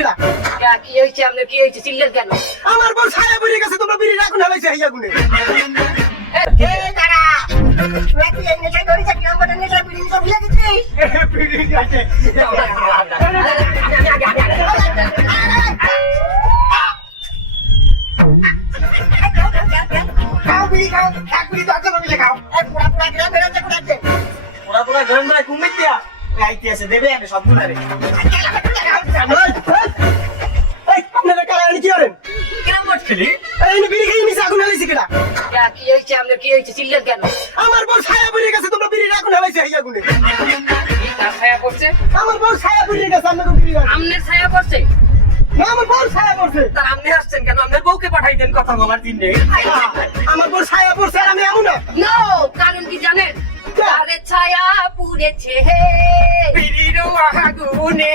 কিরা কি হয়েছে আপনার কি হয়েছে চিল্লেন কেন আমার বউ ছায়া পড়ে গেছে তোমরা বিড়ি রাখুন হালাইছে এই আগুনে এই দাঁড়া তুই কি এই নেশায় ধরেছিস কি আমাদের নেশায় বিড়ি সব ভুলে গেছিস বিড়ি আছে খাও বিড়ি খাও এক বিড়ি তো আছে মিলে খাও এই পুরা পুরা গ্রাম বেরোচ্ছে কোথায় পুরা পুরা গরম করে কুমির দিয়া আইতে আছে দেবে আমি সব গুলারে এই আপনারা কারা কি করেন কিরম করছিলি এই বিড়ি খেয়ে নিছে আগুন হালাইছে কিরা কি হয়েছে আপনার কি হয়েছে চিল্লেন কেন আমার বউ ছায়া পড়ে গেছে তোমরা বিড়ি রাখুন হালাইছে এই আগুনে কার ছায়া করছে আমার বউ ছায়া পড়ে গেছে আপনাকে বিড়ি রাখুন আমনের ছায়া করছে না আমার বউ ছায়া পড়ছে তার আমনে আসছেন কেন আপনার বউকে পাঠাই দেন কথা বলার দিন নেই আমার বউ ছায়া পড়ছে আর আমি এমন না নো কারণ কি জানেন আরে ছায়া পুড়েছে বিড়ির আগুনে